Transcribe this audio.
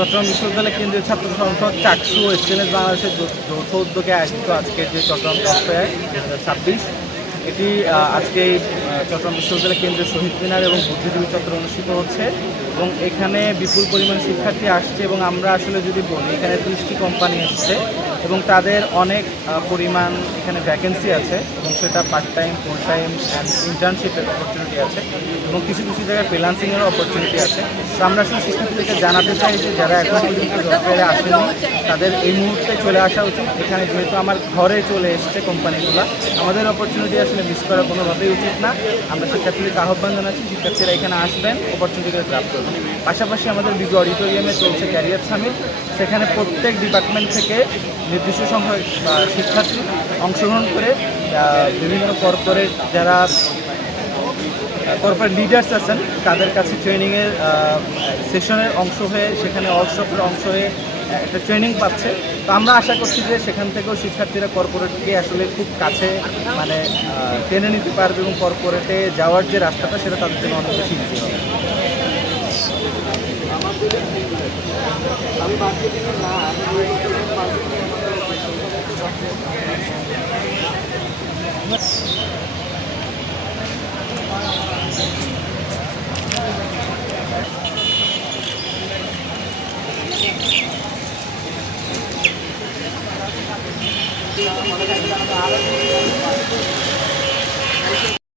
চট্টগ্রাম বিশ্ববিদ্যালয় কেন্দ্রীয় ছাত্র সংসদ চাকসু এক্সচেঞ্জ বাংলাদেশের যৌথ উদ্যোগে আয়োজিত আজকের যে চট্টগ্রাম টক ফেয়ার 2026 এটি আজকে চট্টগ্রাম বিশ্ববিদ্যালয় কেন্দ্রীয় শহীদ মিনার এবং বুদ্ধিজীবী চত্বরে অনুষ্ঠিত হচ্ছে এবং এখানে বিপুল পরিমাণ শিক্ষার্থী আসছে এবং আমরা আসলে যদি বলি এখানে 30টি কোম্পানি এসছে এবং তাদের অনেক পরিমাণ এখানে ভ্যাকেন্সি আছে এবং সেটা part time full time and ইন্টার্নশিপের অপরচুনিটি আছে এবং কিছু কিছু জায়গায় ফ্রিল্যান্সিংয়েরও অপরচুনিটি আছে। তো আমরা আসলে শিক্ষার্থীদেরকে জানাতে চাই যে যারা এখন পর্যন্ত জব ফেয়ারে আসেনি তাদের এই মুহূর্তে চলে আসা উচিত। এখানে যেহেতু আমার ঘরে চলে এসছে কোম্পানিগুলো, আমাদের অপরচুনিটি আসলে মিস করা কোনোভাবেই উচিত না। আমরা শিক্ষার্থীদেরকে আহ্বান জানাচ্ছি শিক্ষার্থীরা এখানে আসবেন, অপরচুনিটিকে গ্রাপ করবেন। পাশাপাশি আমাদের বিজ্ঞ অডিটোরিয়ামে চলছে ক্যারিয়ার সামিট, সেখানে প্রত্যেক ডিপার্টমেন্ট থেকে নির্দিষ্ট সংখ্যক শিক্ষার্থী অংশগ্রহণ করে বিভিন্ন কর্পোরেট যারা কর্পোরেট লিডার্স আছেন তাদের কাছে ট্রেনিংয়ের সেশনের অংশ হয়ে সেখানে ওয়ার্কশপের অংশ হয়ে একটা ট্রেনিং পাচ্ছে। তো আমরা আশা করছি যে সেখান থেকেও শিক্ষার্থীরা কর্পোরেটকে আসলে খুব কাছে মানে টেনে নিতে পারবে এবং কর্পোরেটে যাওয়ার যে রাস্তাটা সেটা তাদের জন্য অনেক বেশি ইজি হবে। আমি মার্কেটিংয়ে না